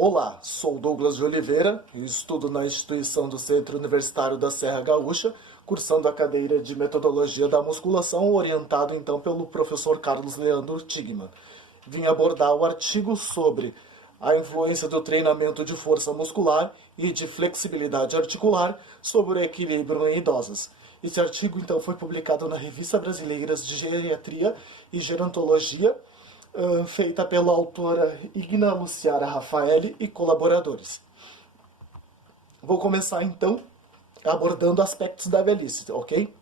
Olá, sou Douglas de Oliveira e estudo na instituição do Centro Universitário da Serra Gaúcha, cursando a cadeira de Metodologia da Musculação, orientado então pelo professor Carlos Leandro Tigman. Vim abordar o artigo sobre a influência do treinamento de força muscular e de flexibilidade articular sobre o equilíbrio em idosas. Esse artigo então foi publicado na Revista Brasileira de Geriatria e Gerontologia, feita pela autora Igna Luciara Rafaeli e colaboradores. Vou começar então abordando aspectos da velhice, ok?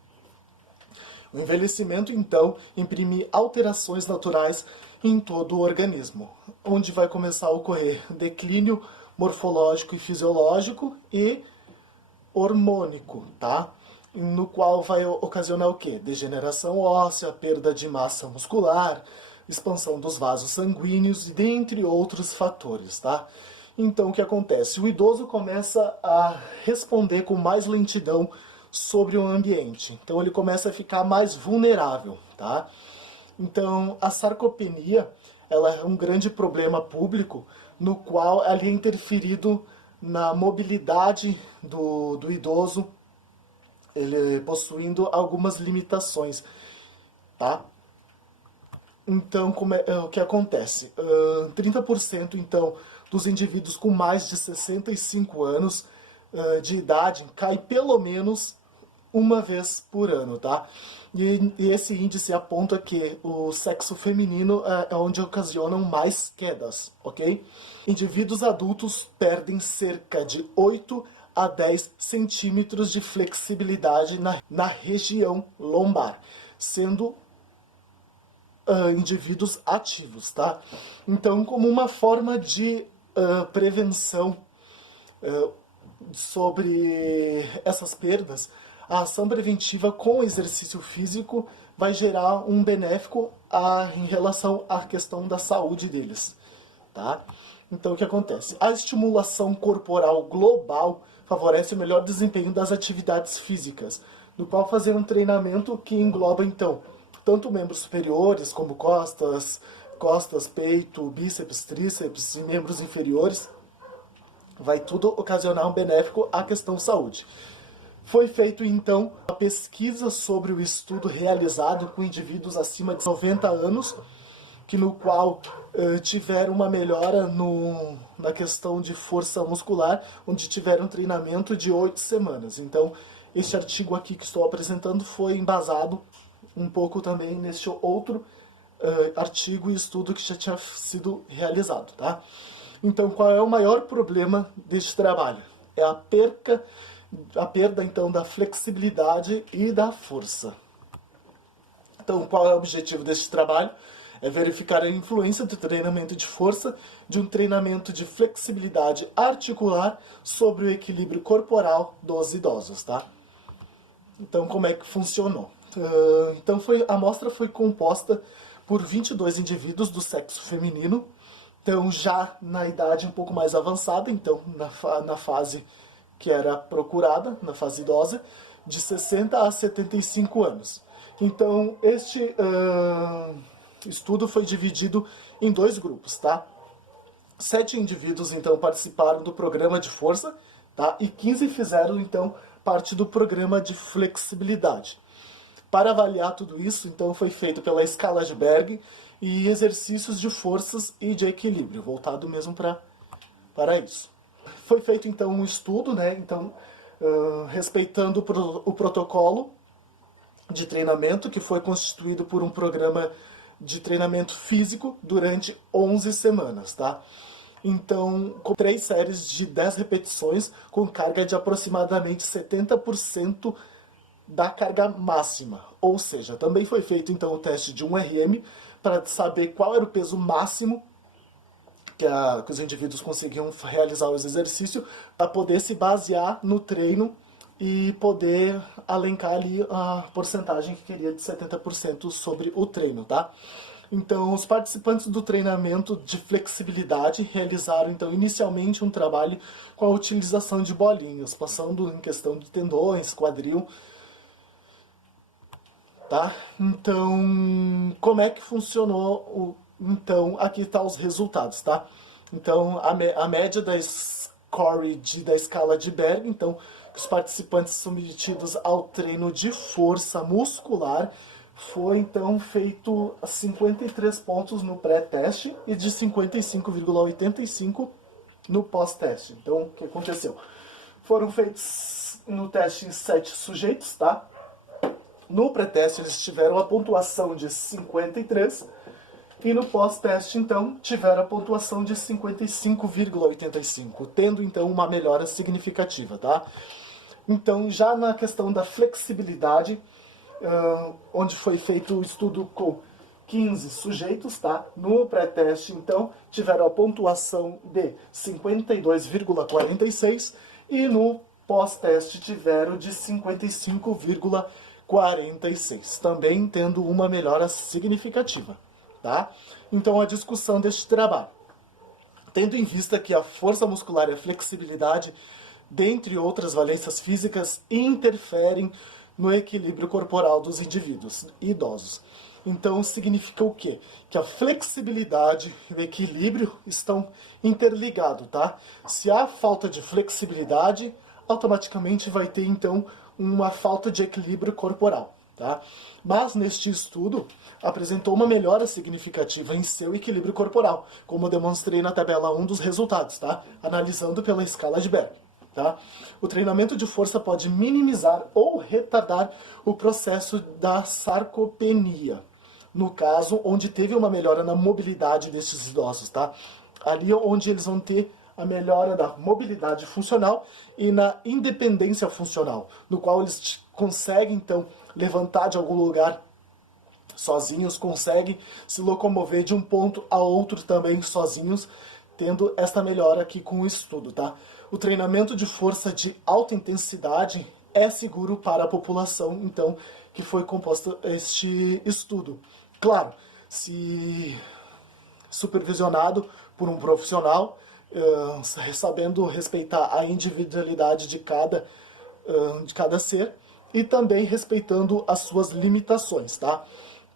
O envelhecimento então imprime alterações naturais em todo o organismo, onde vai começar a ocorrer declínio morfológico e fisiológico e hormônico, tá? No qual vai ocasionar o quê? Degeneração óssea, perda de massa muscular, expansão dos vasos sanguíneos, dentre outros fatores, tá? Então, o que acontece? O idoso começa a responder com mais lentidão sobre o ambiente. Então, ele começa a ficar mais vulnerável, tá? Então, a sarcopenia, ela é um grande problema público, no qual ele é interferido na mobilidade do idoso, ele possuindo algumas limitações, tá? Então, o que acontece? 30% então, dos indivíduos com mais de 65 anos de idade cai pelo menos uma vez por ano, tá? E esse índice aponta que o sexo feminino é onde ocasionam mais quedas, ok? Indivíduos adultos perdem cerca de 8 a 10 centímetros de flexibilidade na região lombar, sendo indivíduos ativos, tá? Então, como uma forma de prevenção sobre essas perdas, a ação preventiva com exercício físico vai gerar um benéfico em relação à questão da saúde deles, tá? Então, o que acontece? A estimulação corporal global favorece o melhor desempenho das atividades físicas, no qual fazer um treinamento que engloba, então, tanto membros superiores, como costas, peito, bíceps, tríceps e membros inferiores, vai tudo ocasionar um benéfico à questão saúde. Foi feito, então, uma pesquisa sobre o estudo realizado com indivíduos acima de 90 anos, que no qual tiveram uma melhora na questão de força muscular, onde tiveram um treinamento de 8 semanas. Então, este artigo aqui que estou apresentando foi embasado um pouco também neste outro artigo e estudo que já tinha sido realizado, tá? Então, qual é o maior problema deste trabalho? É a perda então da flexibilidade e da força. Então, qual é o objetivo deste trabalho? É verificar a influência do treinamento de força de um treinamento de flexibilidade articular sobre o equilíbrio corporal dos idosos, tá? Então, como é que funcionou? Então, a amostra foi composta por 22 indivíduos do sexo feminino, então já na idade um pouco mais avançada, então na fase que era procurada, na fase idosa, de 60 a 75 anos. Então, este estudo foi dividido em 2 grupos, tá? 7 indivíduos, então, participaram do programa de força, tá? E 15 fizeram, então, parte do programa de flexibilidade. Para avaliar tudo isso, então, foi feito pela escala de Berg e exercícios de forças e de equilíbrio, voltado mesmo para isso. Foi feito, então, um estudo, né? Então, respeitando o protocolo de treinamento, que foi constituído por um programa de treinamento físico durante 11 semanas, tá? Então, com 3 séries de 10 repetições, com carga de aproximadamente 70% da carga máxima. Ou seja, também foi feito então o teste de 1RM para saber qual era o peso máximo que os indivíduos conseguiam realizar os exercícios, para poder se basear no treino e poder alencar ali a porcentagem que queria de 70% sobre o treino, tá? Então, os participantes do treinamento de flexibilidade realizaram, então, inicialmente um trabalho com a utilização de bolinhas, passando em questão de tendões, quadril, tá? Então, como é que funcionou? Então, aqui tá os resultados, tá? Então, a média da score da escala de Berg, então, os participantes submetidos ao treino de força muscular, foi então feito 53 pontos no pré-teste e de 55,85 no pós-teste. Então, o que aconteceu? Foram feitos no teste 7 sujeitos, tá? No pré-teste eles tiveram a pontuação de 53 e no pós-teste, então, tiveram a pontuação de 55,85, tendo então uma melhora significativa, tá? Então, já na questão da flexibilidade, onde foi feito o estudo com 15 sujeitos, tá? No pré-teste, então, tiveram a pontuação de 52,46 e no pós-teste tiveram de 55,46, também tendo uma melhora significativa, tá? Então, a discussão deste trabalho. Tendo em vista que a força muscular e a flexibilidade, dentre outras valências físicas, interferem no equilíbrio corporal dos indivíduos idosos. Então, significa o quê? Que a flexibilidade e o equilíbrio estão interligados, tá? Se há falta de flexibilidade, automaticamente vai ter, então, uma falta de equilíbrio corporal, tá? Mas, neste estudo, apresentou uma melhora significativa em seu equilíbrio corporal, como eu demonstrei na tabela 1 dos resultados, tá? Analisando pela escala de Berg. Tá? O treinamento de força pode minimizar ou retardar o processo da sarcopenia, no caso onde teve uma melhora na mobilidade desses idosos, tá? Ali onde eles vão ter a melhora da mobilidade funcional e na independência funcional, no qual eles conseguem então levantar de algum lugar sozinhos, conseguem se locomover de um ponto a outro também sozinhos, tendo esta melhora aqui com o estudo, tá? O treinamento de força de alta intensidade é seguro para a população, então, que foi composto este estudo. Claro, se supervisionado por um profissional, sabendo respeitar a individualidade de cada ser e também respeitando as suas limitações, tá?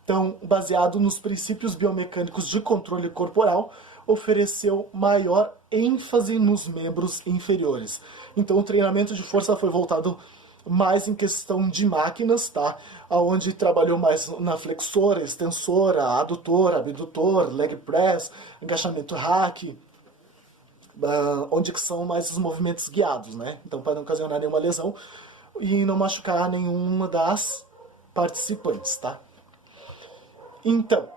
Então, baseado nos princípios biomecânicos de controle corporal, ofereceu maior ênfase nos membros inferiores. Então, o treinamento de força foi voltado mais em questão de máquinas, tá? Onde trabalhou mais na flexora, extensora, adutor, abdutor, leg press, agachamento hack, onde que são mais os movimentos guiados, né? Então, para não ocasionar nenhuma lesão e não machucar nenhuma das participantes, tá? Então,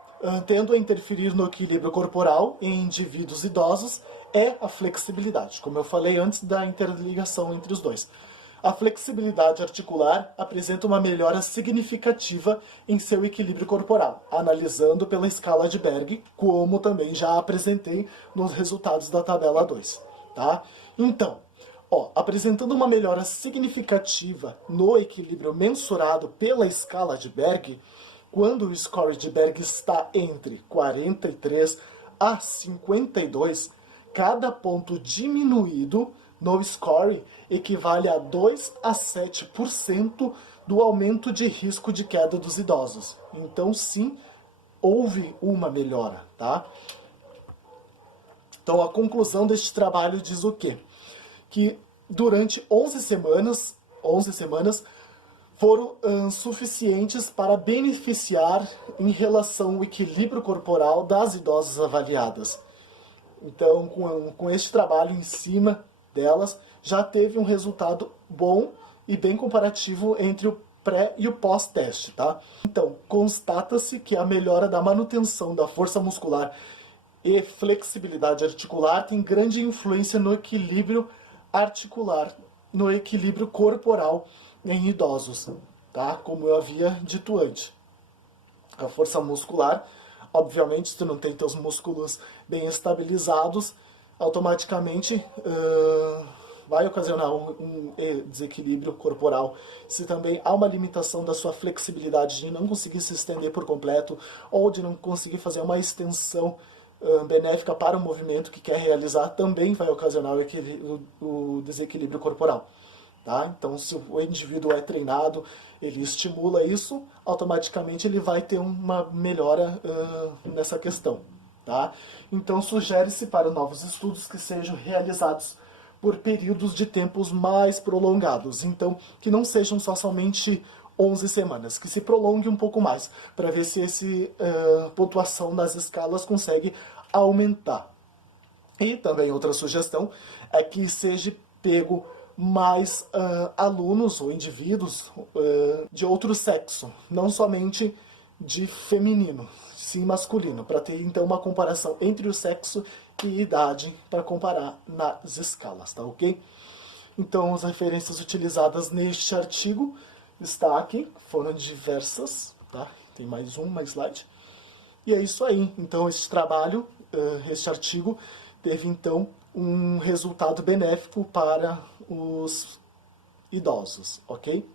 tendo a interferir no equilíbrio corporal em indivíduos idosos é a flexibilidade, como eu falei antes da interligação entre os dois. A flexibilidade articular apresenta uma melhora significativa em seu equilíbrio corporal, analisando pela escala de Berg, como também já apresentei nos resultados da tabela 2. Tá? Então, apresentando uma melhora significativa no equilíbrio mensurado pela escala de Berg, quando o score de Berg está entre 43 a 52, cada ponto diminuído no score equivale a 2 a 7% do aumento de risco de queda dos idosos. Então, sim, houve uma melhora, tá? Então, a conclusão deste trabalho diz o quê? Que durante 11 semanas foram suficientes para beneficiar em relação ao equilíbrio corporal das idosas avaliadas. Então, com este trabalho em cima delas, já teve um resultado bom e bem comparativo entre o pré e o pós-teste, tá? Então, constata-se que a melhora da manutenção da força muscular e flexibilidade articular tem grande influência no equilíbrio articular, no equilíbrio corporal em idosos, tá? Como eu havia dito antes. A força muscular, obviamente, se tu não tem teus músculos bem estabilizados, automaticamente vai ocasionar um desequilíbrio corporal. Se também há uma limitação da sua flexibilidade de não conseguir se estender por completo ou de não conseguir fazer uma extensão benéfica para o movimento que quer realizar, também vai ocasionar o desequilíbrio corporal. Tá? Então, se o indivíduo é treinado, ele estimula isso, automaticamente ele vai ter uma melhora nessa questão. tá? Então sugere-se para novos estudos que sejam realizados por períodos de tempos mais prolongados, então que não sejam só somente 11 semanas, que se prolongue um pouco mais, para ver se essa pontuação das escalas consegue aumentar. E também outra sugestão é que seja pego mais alunos ou indivíduos de outro sexo, não somente de feminino, sim masculino, para ter então uma comparação entre o sexo e idade para comparar nas escalas, tá ok? Então as referências utilizadas neste artigo está aqui, foram diversas, tá? Tem mais slide. E é isso aí. Então este trabalho, este artigo, teve então um resultado benéfico para os idosos, ok?